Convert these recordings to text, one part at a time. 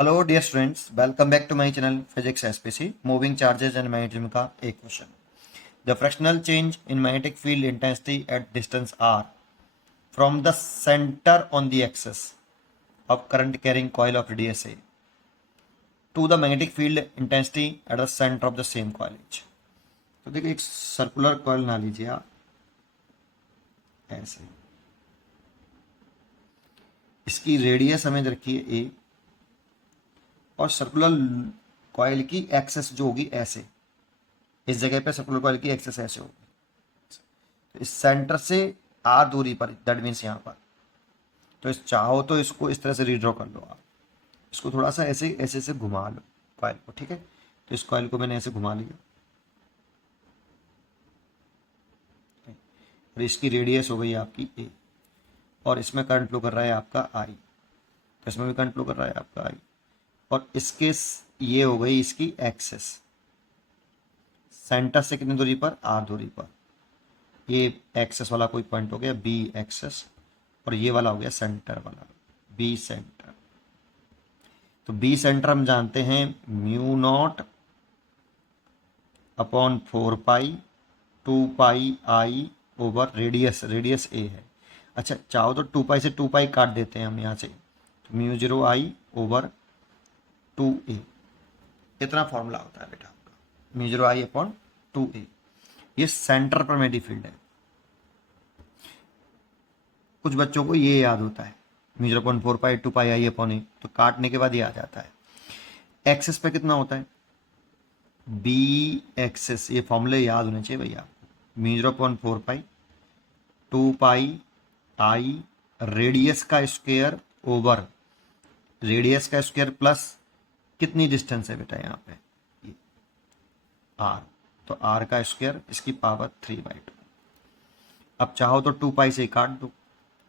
Hello dear students, welcome back to my channel physics SPC moving charges and magnetism का एक question. The fractional change in magnetic field intensity at distance R from the centre on the axis of current carrying coil of radius A to the magnetic field intensity at the centre of the same coil is. तो देखिए, एक circular coil ना लीजिए आप, ऐसे इसकी radius हमें रखिए ए और सर्कुलर कॉइल की एक्सेस जो होगी ऐसे, इस जगह पे सर्कुलर कॉइल की एक्सेस ऐसे होगी। तो इस सेंटर से आर दूरी पर, दैट मीन्स यहाँ पर, तो इस चाहो तो इसको इस तरह से रीड्रॉ कर लो आप। इसको थोड़ा सा ऐसे ऐसे ऐसे घुमा लो कॉइल को, ठीक है। तो इस कॉइल को मैंने ऐसे घुमा लिया और इसकी रेडियस हो गई आपकी ए और इसमें करंट फ्लो कर रहा है आपका आई, तो इसमें भी करंट फ्लो कर रहा है आपका आई और इसके ये हो गई इसकी एक्सेस, सेंटर से कितनी दूरी पर, आर दूरी पर। ये एक्सेस वाला कोई पॉइंट हो गया बी एक्सेस और ये वाला हो गया सेंटर वाला बी सेंटर। तो बी सेंटर हम जानते हैं mu not upon 4 pi 2 pi I over radius, radius a है। अच्छा, चाहो तो 2 पाई से 2 पाई काट देते हैं हम यहाँ से, तो म्यू 0 आई ओवर 2 ए, इतना फॉर्मूला होता है बेटा आपका, म्यू 0 आई अपॉन 2 ए। ये सेंटर पर मैग्नेटिक फील्ड है। कुछ बच्चों को ये याद होता है म्यू 0.4 पाई 2 पाई आई अपॉन ए, तो काटने के बाद ये आ जाता है। एक्सेस पे कितना होता है, बी एक्सेस, ये फॉर्मूले याद होने चाहिए भैया आपको। म्यू 0.4 पाई 2 पाई आई रेडियस का स्क्वायर ओवर रेडियस का स्क्वायर प्लस कितनी डिस्टेंस है बेटा यहाँ पे, ये आर, तो आर का स्क्वायर इसकी पावर 3/2। अब चाहो तो 2 पाई से काट दो,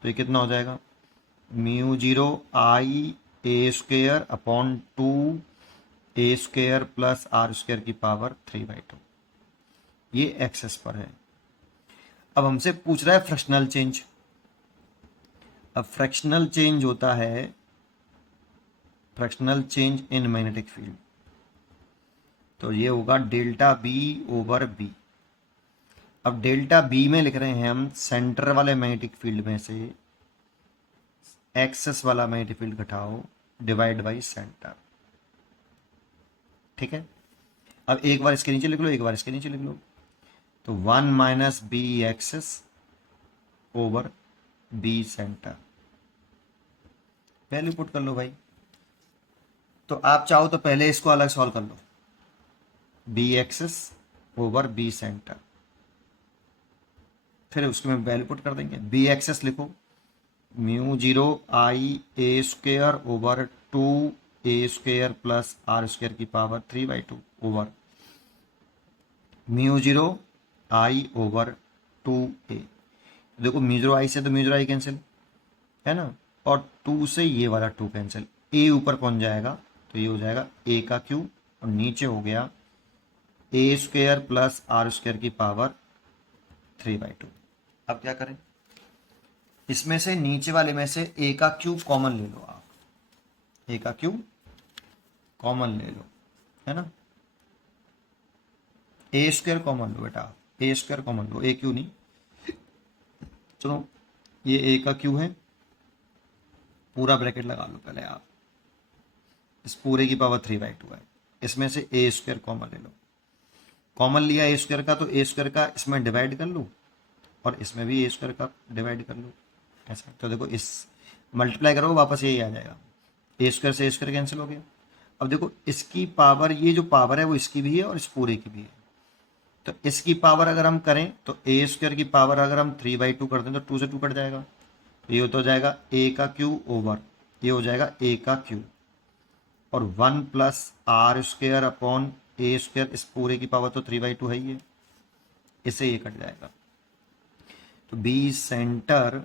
तो ये कितना हो जाएगा, mu 0 I A square upon 2 A square plus are square की पावर 3/2। ये एक्सेस पर है। अब हमसे पूछ रहा है फ्रैक्शनल चेंज। अब फ्रैक्शनल चेंज होता है fractional change in magnetic field, तो ये होगा डेल्टा बी ओवर बी। अब डेल्टा बी में लिख रहे हैं हम सेंटर वाले मैग्नेटिक फील्ड में से एक्सेस वाला मैग्नेटिक फील्ड घटाओ डिवाइड बाई सेंटर, ठीक है। अब एक बार इसके नीचे लिख लो, एक बार इसके नीचे लिख लो, तो 1 minus B axis over B centre, value put कर लो भाई। तो आप चाहो तो पहले इसको अलग सॉल्व कर लो, B axis over B center, फिर उसमें वैल्यू पुट कर देंगे। बी एक्सेस लिखो mu 0 I A square over 2 A square plus are square की power 3/2 over mu 0 I over 2 a. देखो म्यू 0 आई से तो म्यू 0 आई कैंसिल है ना, और 2 से ये वाला 2 कैंसिल, ए ऊपर पहुंच जाएगा तो ये हो जाएगा ए का क्यूब और नीचे हो गया ए स्क्वेयर प्लस आर स्क्वेयर की पावर 3/2। अब क्या करें, इसमें से नीचे वाले में से ए का क्यूब कॉमन ले लो आप, ए का क्यूब कॉमन ले लो, है ना। ए स्क्वायर कॉमन लो बेटा, ए स्क्वायर कॉमन लो, ए क्यू नहीं। चलो, ये ए का क्यू है, पूरा ब्रैकेट लगा लो पहले आप, इस पूरे की पावर 3/2 है। इसमें से ए स्क्वायर कॉमन ले लो, कॉमन लिया ए स्क्वायर का, तो ए स्क्वायर का इसमें डिवाइड कर लो और इसमें भी ए स्क्वायर का डिवाइड कर लो, ऐसा। तो देखो, इस मल्टीप्लाई करो वापस यही आ जाएगा, ए स्क्वायर से ए स्क्वायर कैंसिल हो गया। अब देखो, इसकी पावर, ये जो पावर है वो इसकी भी है और इस पूरे की भी है, तो इसकी पावर अगर हम करें तो ए स्क्वायर की पावर अगर हम 3/2 कर दें तो 2 से 2 कट जाएगा, तो ये तो हो जाएगा ए का क्यू ओवर, ये हो जाएगा ए का क्यू और 1 plus R square upon A square, इस पूरे की पावर तो 3/2 है ही है, इससे ये कट जाएगा। तो B centre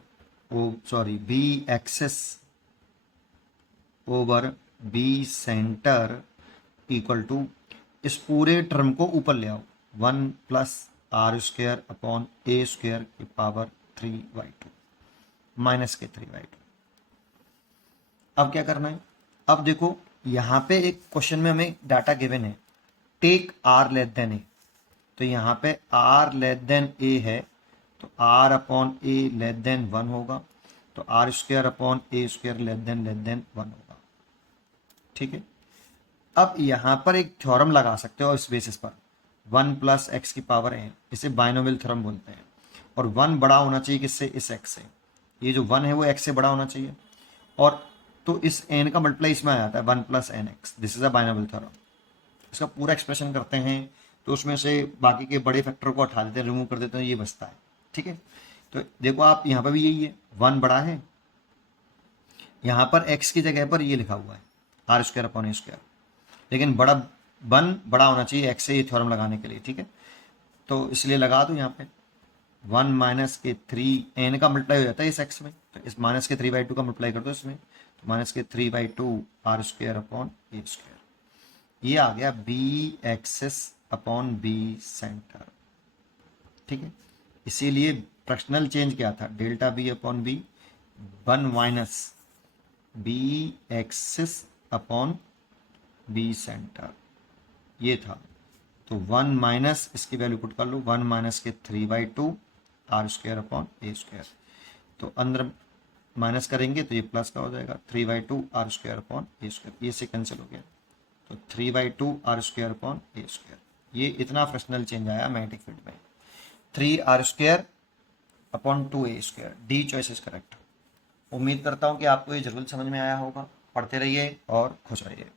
B axis over B centre equal to, इस पूरे टर्म को ऊपर ले आओ, 1 plus R square upon A square की पावर 3/2 माइनस के 3/2। अब क्या करना है, अब देखो यहाँ पे एक क्वेश्चन में हमें डाटा गिवन है, take R less than A, तो यहाँ पे आर लेस देन ए है, तो R upon A less than 1 होगा, तो R square upon A square less than 1 होगा। ठीक है, अब यहाँ पर एक थ्योरम लगा सकते हो इस बेसिस पर, 1 प्लस एक्स की पावर n, इसे बाइनोमियल थ्योरम बोलते हैं, और 1 बड़ा होना चाहिए किससे, इस x से, ये जो 1 है वो x से बड़ा होना चाहिए, और तो इस n का मल्टीप्लाई इसमें आ जाता है 1 plus N X, this is a binomial theorem. इसका पूरा एक्सप्रेशन करते हैं तो उसमें से बाकी के बड़े फैक्टर को हटा देते हैं, रिमूव कर देते हैं, ये बचता है। ठीक है, तो देखो आप यहाँ पर भी यही है, 1 बड़ा है, यहाँ पर x की जगह पर ये लिखा हुआ है R square upon A square, लेकिन बड़ा 1 बड़ा होना चाहिए x से, ये थ्योरम लगाने के लिए। ठीक है, तो इसलिए लगा दो यहाँ पे 1 माइनस के 3, एन का मल्टीप्लाई हो जाता है इस x में, तो इस माइनस के 3/2 का मल्टीप्लाई कर दो इसमें, तो माइनस के 3/2 R square upon A square, ये आ गया B axis upon B centre. ठीक है, इसीलिए फ्रैक्शनल चेंज क्या था, delta B upon B, 1 minus B axis upon B centre, ये था। तो 1 माइनस, इसकी वैल्यू पुट कर लो, 1 माइनस के 3/2 R square upon A square, तो अंदर माइनस करेंगे तो ये प्लस का हो जाएगा, 3/2 R square upon A square, ये से कैंसिल हो गया, तो 3/2 R square upon A square, ये इतना फ्रैक्शनल चेंज आया मैग्नेटिक फील्ड में, 3 R square upon 2 A square, D choice is correct. उम्मीद करता हूँ कि आपको ये जरूर समझ में आया होगा, पढ़ते रहिए और खुश रहिए।